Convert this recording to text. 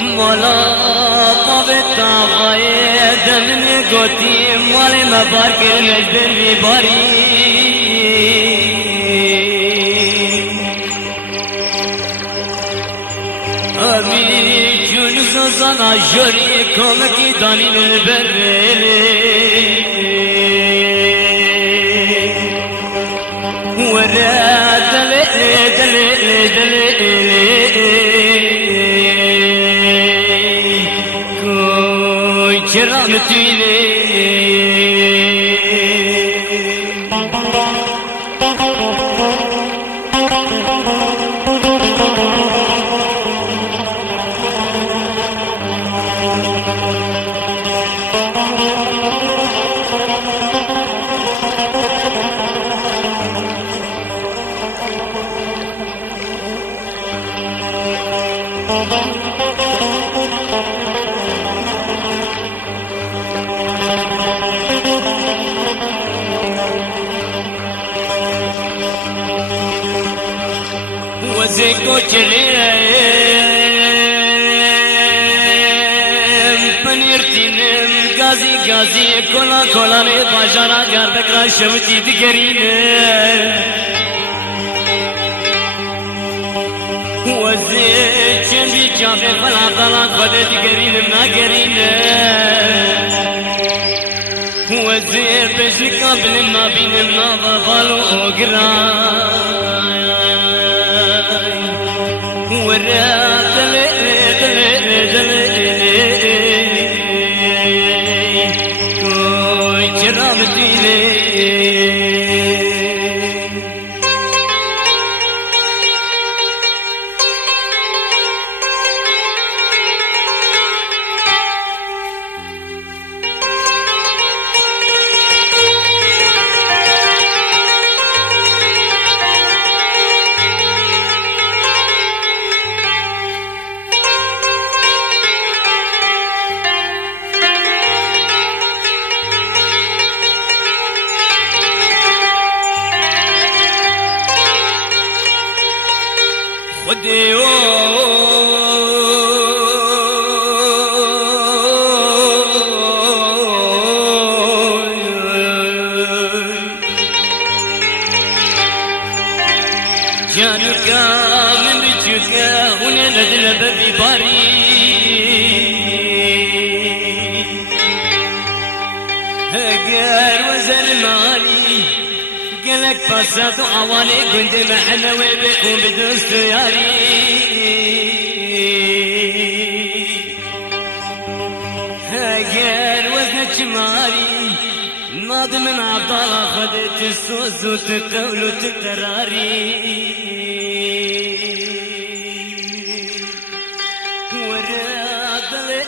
مولا طابتا غاية من قوتي مالي مبارك نجبر بباري أبي جنس زنا جري كومكي داني البرلي ورا دلي كرامتي وزيكو جريم پنیرتینم گازی کلا نی باجارا گر بکرا شوتی دگرینه وزی چندی جافه فلا خود دگرینم نگرینه وزی بجنکا بلم نبینم نابالو اگران ورا دلي كوي كرامتي خديو جانك من بيتك هنا ندل ببي باري هجر وزر مالي قلك فساد عوالي كنت محنة وبقوم بدست ياري هاجر وزنك ماري ناض من عبدالله خدت السوز وتقول وتقراري ورا دلي